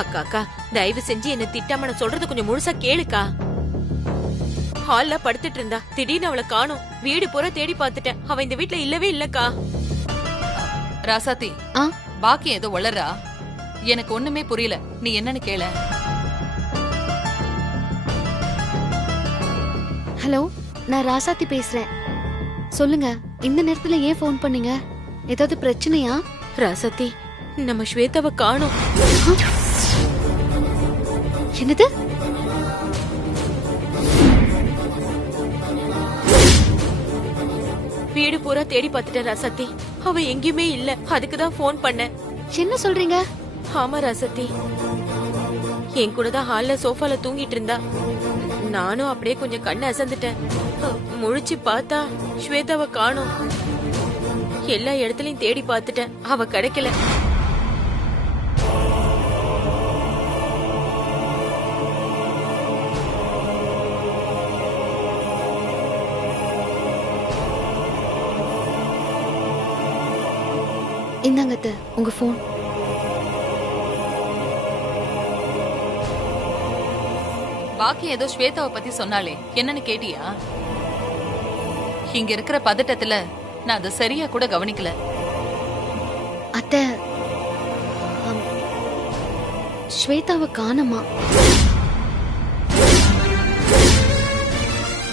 அக்கா அக்கா, தயவு செஞ்சு என்ன திட்டாம நான் சொல்றது கொஞ்சம் முழுசா கேளுக்கா. ஹால்ல படுத்துட்டு இருந்தா, திடீர்னு அவளை காணோம். வீடு பூரா தேடி பார்த்துட்டேன், அவ இந்த வீட்ல இல்லவே இல்லக்கா. ராசாத்தி, பாக்கி ஏதோ வளரா, எனக்கு ஒண்ணுமே புரியல. நீ என்னன்னு கேள. ஹலோ, நான் ராசாத்தி பேசுறேன். சொல்லுங்க, இந்த நேரத்துல ஏன் ஃபோன் பண்ணீங்க? ஏதாவது பிரச்சனையா? ராசாத்தி, நம்ம ஸ்வேதாவை காணோம். என்னது? வீடு பூரா தேடி பார்த்துட்டேன் ராசாத்தி, அவ எங்கேயுமே இல்ல. அதுக்குதான் ஃபோன் பண்ணேன். என்ன சொல்றீங்க? ஆமா ராசாத்தி, என் கூட தான் ஹால்ல சோஃபால தூங்கிட்டு இருந்தா. நானும் அப்படியே கொஞ்சம் கண்ணு அசந்துட்டேன். முழிச்சு பார்த்தா ஸ்வேதாவை காணோம். எல்லா இடத்துலயும் தேடி பார்த்துட்டேன், அவ கிடைக்கல. இந்தாங்க அத்தை, உங்க ஃபோன். பாக்கி ஏதோ ஸ்வேதாவை பத்தி சொன்னாலே, என்னன்னு கேட்டியா? இங்க இருக்கிற பதட்டத்துல நான் அதை சரியா கூட கவனிக்கல. அத்தை, ஸ்வேதாவை காணோமா?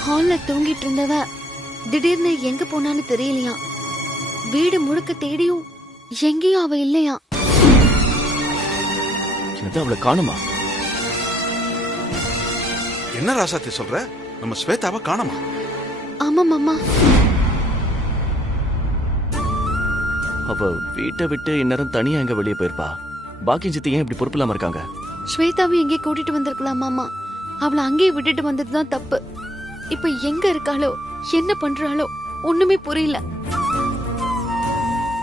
ஹால்ல தூங்கிட்டு இருந்தவ திடீர்னு எங்க போனான்னு தெரியலையா. வீடு முழுக்க தேடியும் எங்கேயும் அவ இல்லையா. அவளை காணுமா? என்ன ராசாத்தி சொல்ற? நம்ம ஸ்வேதாவை காணுமா? ஆமா மாமா. அவ வீட்டை விட்டு இந்நேரம் தனியா எங்க வெளியே போயிருப்பா. பாக்கி சித்தி ஏன் இப்படி பொறுப்பு இல்லாம இருக்காங்க? ஸ்வேதாவை எங்கே கூட்டிட்டு வந்திருக்கலாம் மாமா. அவளை அங்கேயே விட்டுட்டு வந்ததுதான் தப்பு. இப்ப எங்க இருக்காளோ, என்ன பண்றாளோ ஒண்ணுமே புரியல.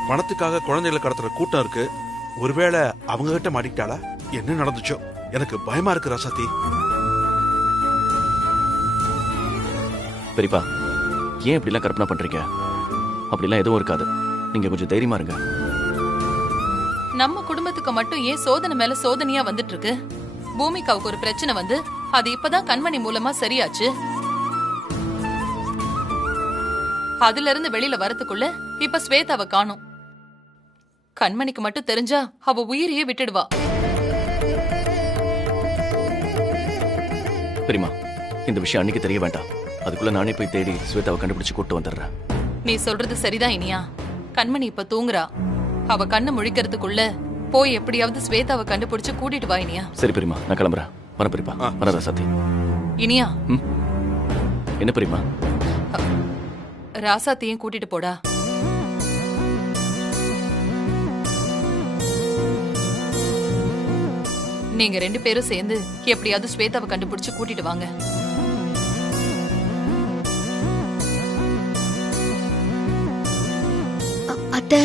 பணத்துக்காக குழந்தைகளை கடத்துற கூட்டம் இருக்கு. ஒருவேளை அவங்க கிட்ட மாட்டிக்கிட்டாளா? என்ன நடந்துச்சோ எனக்கு பயமா இருக்கு ராசாத்தி. பெரியப்பா, ஏன் இப்படி எல்லாம் கற்பனை பண்றீங்க? அப்படிலாம் எதுவும் இருக்காது. நீங்க கொஞ்சம் தைரியமா இருங்க. நம்ம குடும்பத்துக்கு மட்டும் ஏன் சோதனை மேல சோதனையா வந்துட்டு இருக்கு? பூமிகாவுக்கு ஒரு பிரச்சனை வந்து அது இப்பதான் கண்மணி மூலமா சரியாச்சு. அதுல இருந்து வெளியில வரதுக்குள்ள இப்ப ஸ்வேதாவை காணோம். கண்மணிக்கு மட்டும் தெரிஞ்சா அவ உயிரையே விட்டுடுவா. பெரியமா, இந்த விஷயம் அன்னைக்கு தெரிய வேண்டாம். அதுக்குள்ள நானே போய் தேடி ஸ்வேதாவை கண்டுபிடிச்சு கூட்டு வந்துடுறேன். நீ சொல்றது சரிதான் இனியா. கண்மணி இப்ப தூங்குறா. அவ கண்ணு முழிக்கிறதுக்குள்ள போய் எப்படியாவது ஸ்வேதாவை கண்டுபிடிச்சு கூட்டிட்டு வா இனியா. சரி பெரியமா, நான் கிளம்புறேன். வர பெரியப்பா. வரதா சத்தி. இனியா. என்ன பெரியமா? ராசாத்தையும் கூட்டிட்டு போடா. நீங்க ரெண்டு பேரும் சேர்ந்து எப்படியாவது ஸ்வேதாவை கண்டுபிடிச்சு கூட்டிட்டு வாங்க. அத்தை,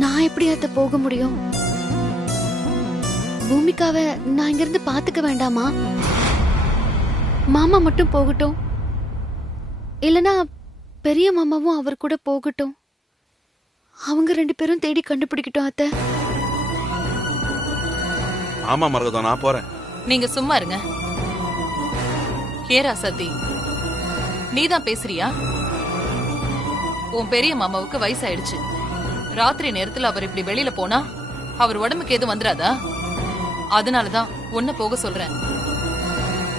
நான் எப்படி அத்தை போக முடியும்? பூமிகாவை நான் இங்க இருந்து பாத்துக்க வேண்டாமா? மாமா மட்டும் போகட்டும், இல்லனா பெரிய மாமாவும் அவர் கூட போகட்டும். அவங்க ரெண்டு பேரும் தேடி கண்டுபிடிக்கட்டும் அத்தை. ஆமா மரகதம், நான் போறேன். நீங்க சும்மா இருங்க. ஏரா சத்தி, நீதான் பேசுறியா? உன் பெரிய மாமாவுக்கு வயசாயிடுச்சு. ராத்திரி நேரத்துல அவர் இப்படி வெளியில போனா அவர் உடம்புக்கு எதுவும் வந்துடாதா? அதனாலதான் உன்னை போக சொல்றேன்.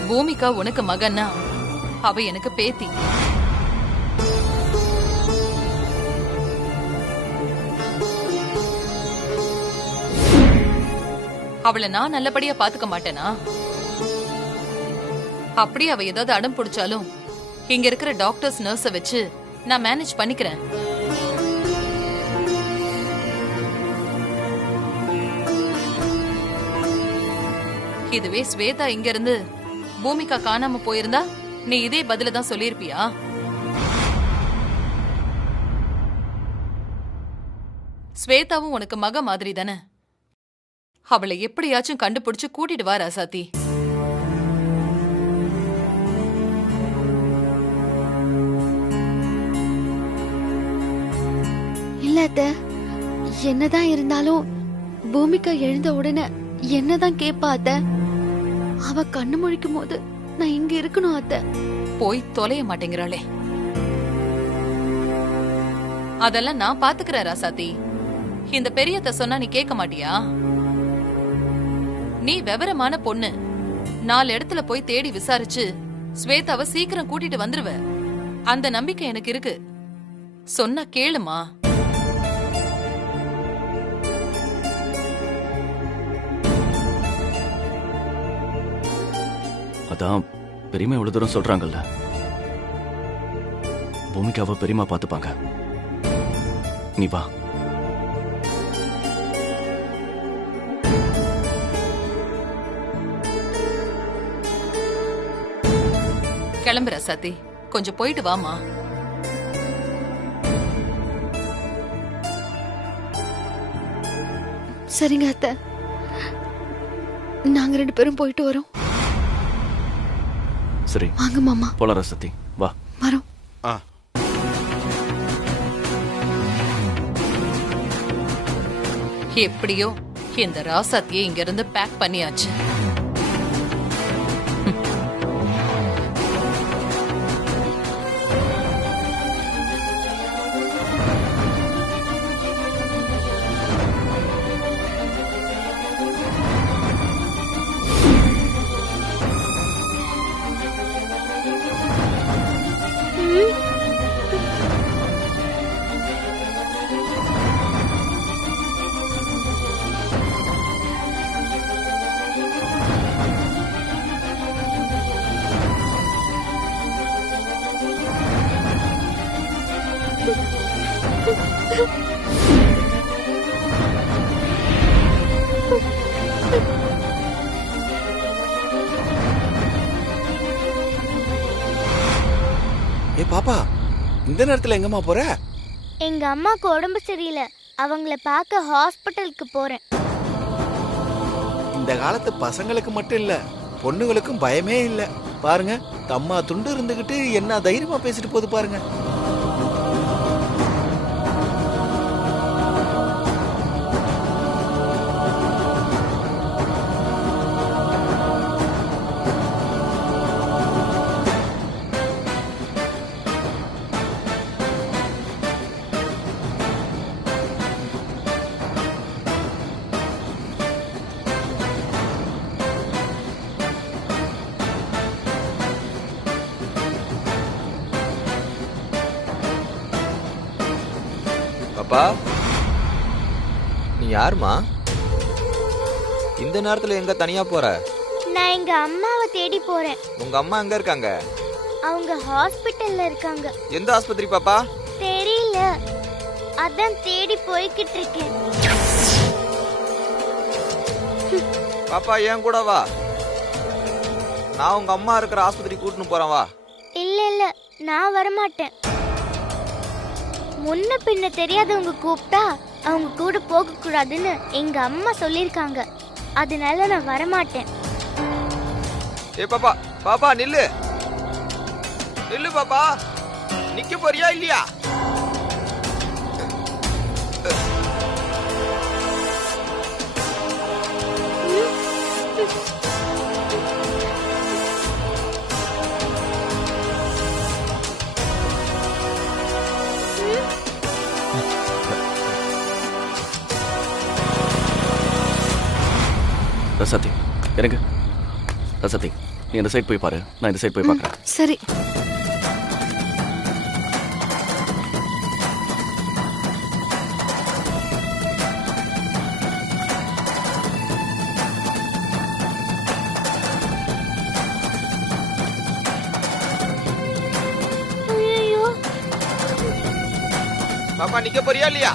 பூமிகா உனக்கு மகன்னா அவ எனக்கு பேத்தி. அவளை நான் நல்லபடியா பாத்துக்க மாட்டேனா? அப்படி அவ ஏதாவது அடம் பிடிச்சாலும் இங்க இருக்கிற டாக்டர்ஸ் நர்ஸ வச்சு நான் மேனேஜ் பண்ணிக்கிறேன். இதுவே ஸ்வேதா இங்க இருந்து பூமிகா காணாம போயிருந்தா நீ இதே பதில தான் சொல்லிருப்பியா? ஸ்வேதாவும் உனக்கு மக மாதிரி தானே. அவளை எப்படியாச்சும் கண்டுபிடிச்சு கூட்டிட்டு வா ராசாத்தி. இல்ல அத்தை, என்னதான் இருந்தாலும் பூமிகா எழுந்த உடனே என்னதான் கேப்பா அத்தை. அவ கண்ணு முழிக்கும் போது நான் இங்க இருக்கணும் அத்தை. போய் தொலைய மாட்டேங்கிறாளே. அதெல்லாம் நான் பாத்துக்கிறேன் ராசாத்தி. இந்த பெரியத்த சொன்னா நீ கேட்க மாட்டியா? நீ விவரமான பொண்ணு. 4 இடத்துல போய் தேடி விசாரிச்சு ஸ்வேதாவை சீக்கிரம் கூட்டிட்டு வந்துருவ. அந்த நம்பிக்கை எனக்கு இருக்கு. சொன்னா கேளுமா. அதான் பெரியம்மா இவ்வளவு தூரம் சொல்றாங்கல்ல, பூமிக்காவை பெரியம்மா பாத்துப்பாங்க. நீ வா. கிளம்புற சதி, கொஞ்சம் போயிட்டு வாமா. சரிங்க அத்தை, நாங்க 2 பேரும் போயிட்டு வரோம். சரி வாங்க மாமா. போலாம் ரசத்தி, வா. வரோம். ஆ எப்படியோ இந்த ராசாத்தியை இங்க இருந்து பேக் பண்ணியாச்சு. ஏ பாப்பா, இந்த நேரத்துல எங்கம்மா போற? எங்க அம்மாக்கு உடம்பு சரியில்லை, அவங்கள பார்க்க ஹாஸ்பிட்டலுக்கு போறேன். இந்த காலத்து பசங்களுக்கு மட்டும் இல்ல, பொண்ணுங்களுக்கும் பயமே இல்ல. பாருங்க, தம்மா துண்டு இருந்துகிட்டு என்ன தைரியமா பேசிட்டு போகுது பாருங்க. பாப்பா, நீ யாருமா? இந்த நேரத்துல எங்க தனியா போற? நான் எங்க அம்மாவை தேடி போறேன். உங்க அம்மா எங்க இருக்காங்க? அவங்க ஹாஸ்பிட்டல்ல இருக்காங்க. எந்த ஆஸ்பத்திரி பாப்பா? தெரியல, அதான் தேடி போய்கிட்டு இருக்கேன். பாப்பா என் கூட வா, நான் உங்க அம்மா இருக்கிற ஆஸ்பத்திரி கூட்டின்னு போறேன், வா. இல்ல இல்ல, நான் வரமாட்டேன். முன்ன பின்ன தெரியாதவங்க கூப்பிட்டா அவங்க கூட போக கூடாதுன்னு எங்க அம்மா சொல்லிருக்காங்க. அதனால நான் வரமாட்டேன். ஏ பாப்பா, பாப்பா நில்லு நில்லு பாப்பா. நிக்க போறியா இல்லையா? ரசத்தி எனக்கு ரசத்தி, நீ இந்த சைடு போய் பாரு, நான் இந்த சைடு போய் பார்க்கறேன். சரி. ஐயோ, பாப்பா நிக்க போறியா இல்லையா?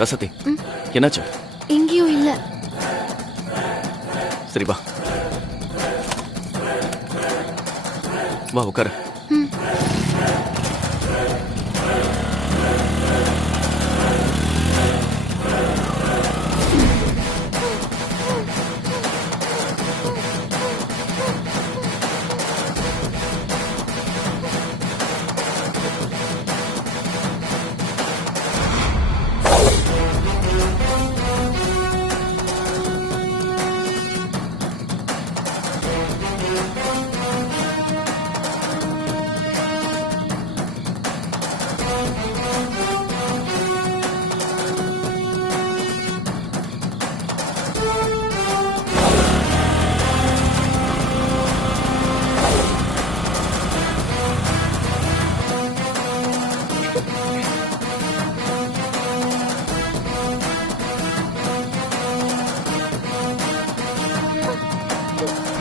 ரசத்தி, என்னாச்சு? எங்கேயும் இல்ல. சரி வா வா உட்காரு.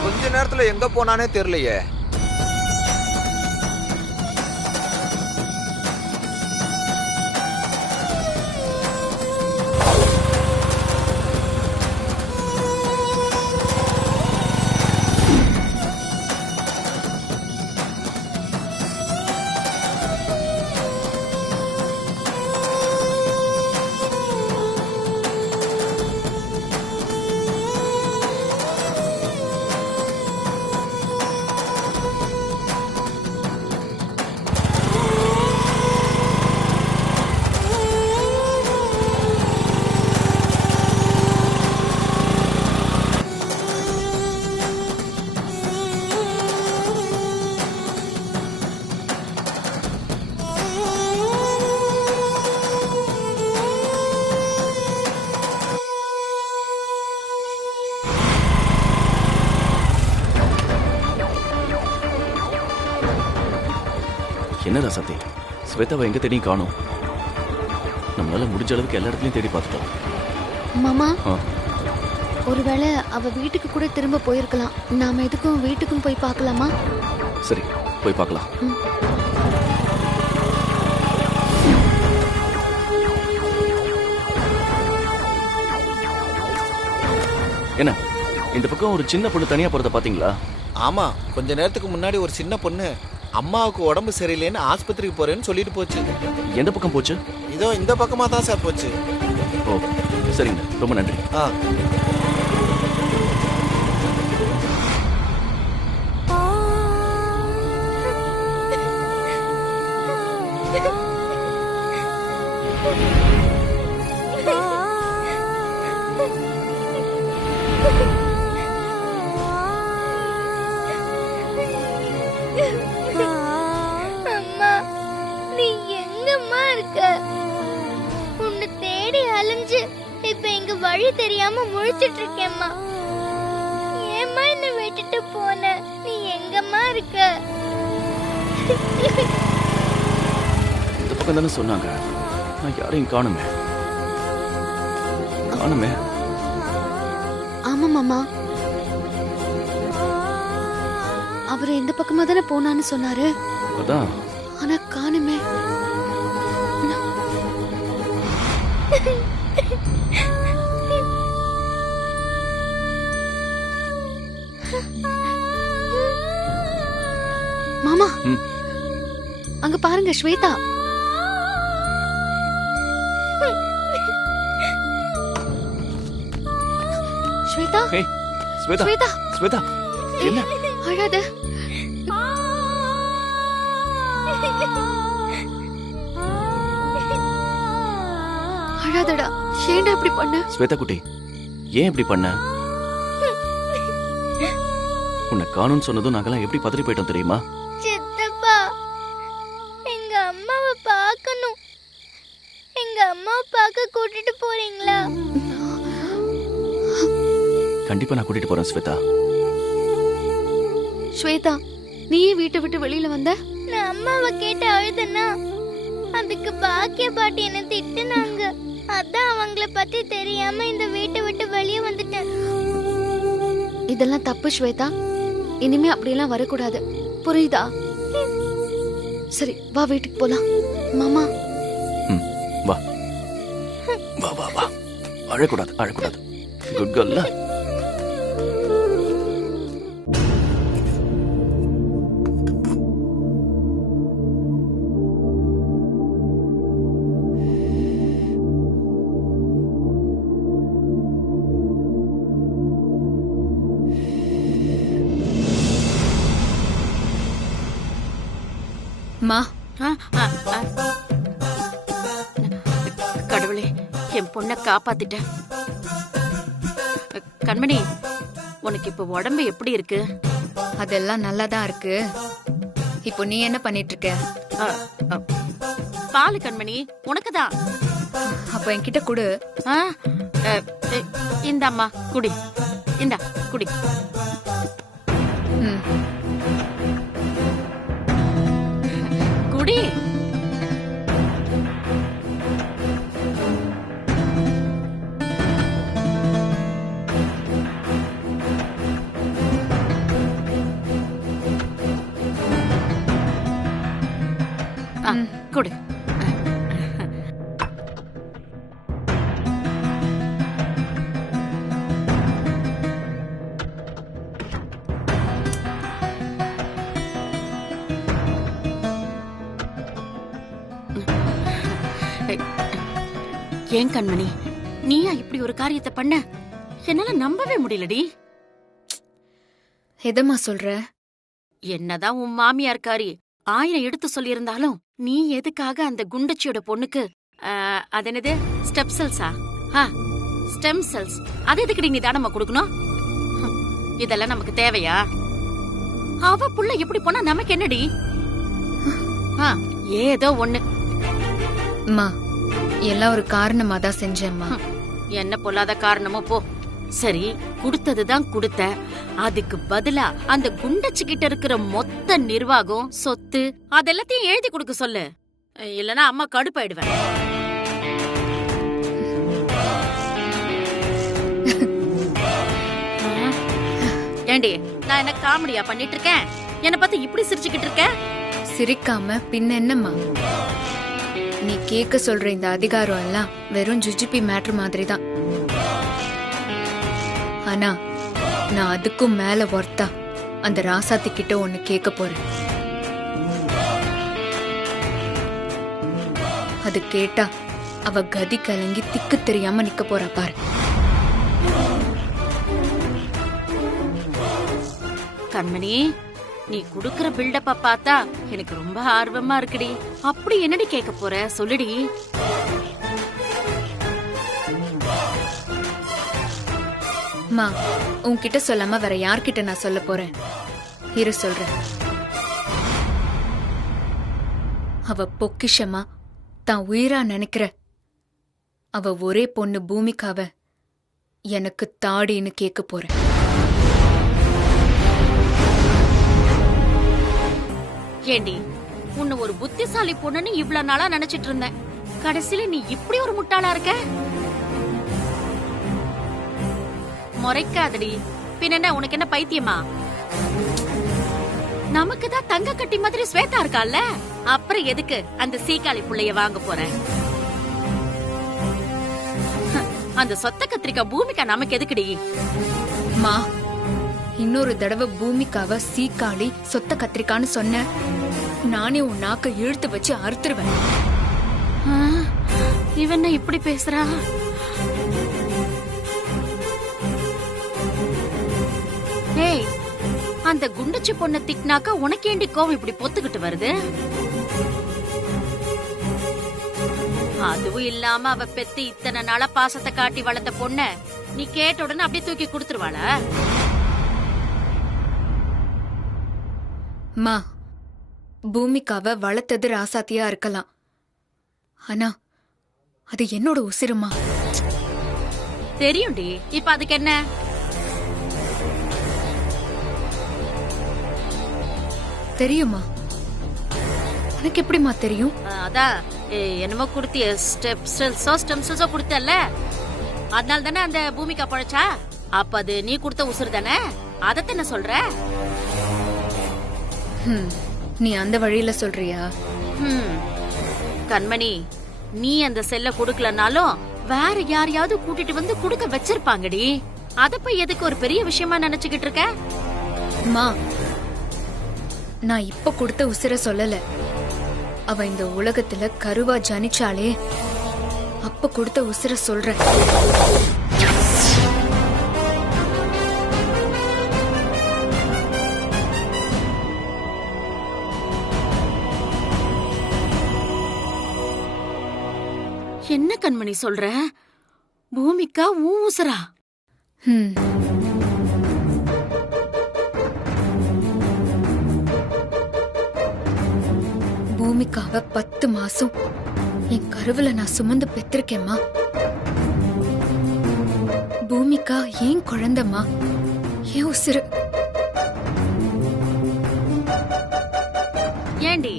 கொஞ்ச நேரத்துல எங்க போனானே தெரியலையே. என்ன ராசாத்தி, ஸ்வேதாவை எங்க தேடியும் காணோம். நம்மளால முடிஞ்ச அளவுக்கு எல்லா இடத்துலயும் தேடி பார்த்துட்டோம். மாமா ஆ, ஒருவேளை அவ வீட்டுக்கு கூட திரும்ப போயிருக்கலாம். நாம எதுக்கும் வீட்டுக்கும் போய் பார்க்கலாமா? சரி போய் பார்க்கலாம். என்ன இந்த பக்கம் ஒரு சின்ன பொண்ணு தனியா போறத பாத்தீங்களா? ஆமா, கொஞ்ச நேரத்துக்கு முன்னாடி ஒரு சின்ன பொண்ணு அம்மாவுக்கு உடம்பு சரியில்லைன்னு ஆஸ்பத்திரிக்கு போறேன்னு சொல்லிட்டு போச்சு. எந்த பக்கம் போச்சு? இதோ இந்த பக்கமா தான் சார் போச்சு. ஓ சரிங்க, ரொம்ப நன்றி. ஆ, அம்மா, நீ எங்கம்மா இருக்க? உன்னை தேடி அலைஞ்சு இப்ப எங்க வழி தெரியாம முழிச்சிட்டு இருக்கேம்மா. ஏம்மா என்ன விட்டுட்டு போன? நீ எங்கம்மா இருக்க? இந்த பக்கம் தானே சொன்னாங்க. நான் யாரையும் காணுமே. ஆமா மாமா, அவரு இந்த பக்கமா தானே போனான்னு சொன்னாரு. அதான் ஆனா காணுமே. மாமா ம். அங்க பாருங்க ஸ்வேதா. ஸ்வேதா, ஏய் ஸ்வேதா, ஸ்வேதா, ஸ்வேதா என்ன? அழாத. அழாதடா. ஏன்டா இப்படி பண்ண? ஸ்வேதா குட்டி, ஏன் இப்படி பண்ண? உன்னை காணும்னு சொன்னதும் நாங்கெல்லாம் எப்படி பதறி போயிட்டோம் தெரியுமா? சித்தப்பா, எங்க அம்மாவை பார்க்கணும். எங்க அம்மாவை பார்க்க கூட்டிட்டு போறீங்களா? கண்டிப்பா நான் கூட்டிட்டு போறேன் ஸ்வேதா. ஸ்வேதா, நீயே வீட்டை விட்டு வெளியில வந்த? நான் அம்மாவை கேட்டு அழுதனா அதுக்கு பாக்கிய பாட்டி என்ன திட்டுனாங்க. அதான் அவங்கள பத்தி தெரியாம இந்த வீட்டை விட்டு வெளியே வந்துட்டேன். இதெல்லாம் தப்பு ஸ்வேதா. இனிமே அப்படியெல்லாம் வரக்கூடாது, புரியுதா? சரி வா, வீட்டுக்கு போலாம். மாமா வா வா வா வா. அழக்கூடாது, அழக்கூடாது. Good girl. மா ஆ, ஆ, ஆ. கடவுளே, என் பொண்ண காப்பாத்திட்ட. கண்மணி, உனக்கு இப்ப உடம்பு எப்படி இருக்கு? அதெல்லாம் நல்லாதான் இருக்கு. இப்போ நீ என்ன பண்ணிட்டு இருக்க? ஆ, ஆ. பாலு கண்மணி, உனக்குதான். அப்ப என்கிட்ட கொடு. ஆ, இந்தாம்மா குடி. இந்தா குடி. ம். குடி. ஆ, குடு. ஏன் கண்மணி, நீயா இப்படி ஒரு காரியத்தை பண்ண? என்னால நம்பவே முடியலடி. எதம்மா சொல்ற? என்னதான் உன் மாமியார்காரி 1000 எடுத்து சொல்லியிருந்தாலும் நீ எதுக்காக அந்த குண்டச்சியோட பொண்ணுக்கு அது என்னது ஸ்டெப் செல்ஸா ஸ்டெம் செல்ஸ் அது எதுக்குடி நீ தானம்மா கொடுக்கணும்? இதெல்லாம் நமக்கு தேவையா? அவ புள்ள எப்படி போனா நமக்கு என்னடி? ஏதோ ஒண்ணு. அம்மா, எல்லாம் ஒரு காரணமா தான் செஞ்சேம்மா. என்ன பொல்லாத காரணமோ போ. சரி, கொடுத்ததுதான் கொடுத்த. அதுக்கு பதிலா அந்த குண்டச்சி கிட்ட இருக்கிற மொத்த நிர்வாகம், சொத்து அதெல்லாத்தையும் எழுதி கொடுக்க சொல்லு. இல்லனா அம்மா கடுப்பாயிடுவேன். ஏண்டி, நான் என்ன காமெடியா பண்ணிட்டு இருக்கேன்? என்ன பார்த்து இப்படி சிரிச்சுக்கிட்டு இருக்க? சிரிக்காம பின்ன என்னம்மா? நீ கேட்க சொல்ற இந்த அதிகாரம் எல்லாம் வெறும் ஜுஜிபி மேட்ரு மாதிரி தான். ஆனா நான் அதுக்கும் மேல ஒர்த்தா அந்த ராசாத்தி கிட்ட ஒண்ணு கேட்க போறேன். அது கேட்டா அவ கதி கலங்கி திக்கு தெரியாம நிக்க போறா பாரு. கண்மணி, நீ குடுக்கற பில்டப்ப பார்த்தா எனக்கு ரொம்ப ஆர்வமா இருக்குடி. அப்படி என்னடி கேட்க போற சொல்லுடி. அம்மா, உன்கிட்ட சொல்லாம வேற யார்கிட்ட நான் சொல்ல போறேன்? இரு சொல்றேன். அவ பொக்கிஷமா தான் உயிரா நினைக்கிற அவ ஒரே பொண்ணு பூமிக்காவ எனக்கு தாடின்னு கேட்க போறேன். ஏண்டி, உன்னை ஒரு புத்திசாலி பொண்ணுன்னு இவ்வளவு நாளா நினைச்சிட்டு இருந்தேன். கடைசியில நீ இப்படி ஒரு முட்டாளா இருக்க. முறைக்காதடி. பின்ன உனக்கு என்ன பைத்தியமா? நமக்கு தான் தங்க கட்டி மாதிரி ஸ்வேதா இருக்கால, அப்புறம் எதுக்கு அந்த சீக்காளி புள்ளைய வாங்க போற? அந்த சொத்த கத்திரிக்கா பூமிக்கா நமக்கு எதுக்குடி? மா, இன்னொரு தடவை பூமிக்காவ சீக்காளி சொத்த கத்திரிக்கான்னு சொன்ன நானே உன் நாக்க இழுத்து வச்சு அறுத்துருவேன். இவன் இப்படி பேசுறா? ஏய், அந்த குண்டச்சி பொண்ண திட்டினாக்கா உனக்கேண்டி கோவம் இப்படி பொத்துக்கிட்டு வருது? அதுவும் இல்லாம அவ பெத்து இத்தனை நாளா பாசத்தை காட்டி வளர்த்த பொண்ண நீ கேட்ட உடனே அப்படியே தூக்கி கொடுத்துருவாள? மா, பூமிக்காவ வளர்த்தது ராசாத்தியா இருக்கலாம், ஆனா அது என்னோட உசிருமா. தெரியும்டி. இப்ப அதுக்கு என்ன? தெரியுமா? எனக்கு எப்படிமா தெரியும்? அதான் என்னமோ குடுத்திய ஸ்டெம் செல்ஸோ குடுத்தல்ல, அதனால தானே அந்த பூமிக்கா பழச்சா. அப்ப அது நீ கொடுத்த உசுறு தானே, அதத்தானே சொல்ற? நீ அந்த வழியில சொல்றியா? கண்மணி, நீ அந்த செல்ல குடுக்கலனாலும் வேற யாரையாவது கூட்டிட்டு வந்து குடுக்க வச்சிருப்பாங்கடி. அத போய் எதுக்கு ஒரு பெரிய விஷயமா நினைச்சுக்கிட்டு இருக்க? மா, நான் இப்ப கொடுத்த உசிர சொல்லல. அவ இந்த உலகத்துல கருவா ஜனிச்சாலே அப்ப கொடுத்த உசிர சொல்ற. என்ன கண்மணி சொல்ற? பூமிக்கா ஊசரா? பூமிக்காவ 10 மாசம் என் கருவுல நான் சுமந்து பெற்றிருக்கேம்மா. பூமிக்கா ஏன் குழந்தைமா, ஏன் உசுரு. ஏண்டி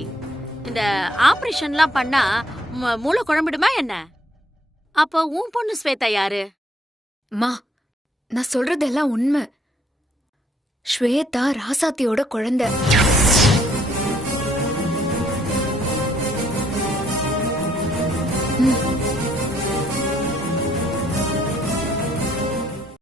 இந்த ஆபரேஷன்லாம் பண்ணா மூளை குழம்பிடுமா என்ன? அப்ப உன் பொண்ணு ஸ்வேதா யாரு? மா, நான் சொல்றதெல்லாம் உண்மை. ஸ்வேதா ராசாத்தியோட குழந்தை. ம்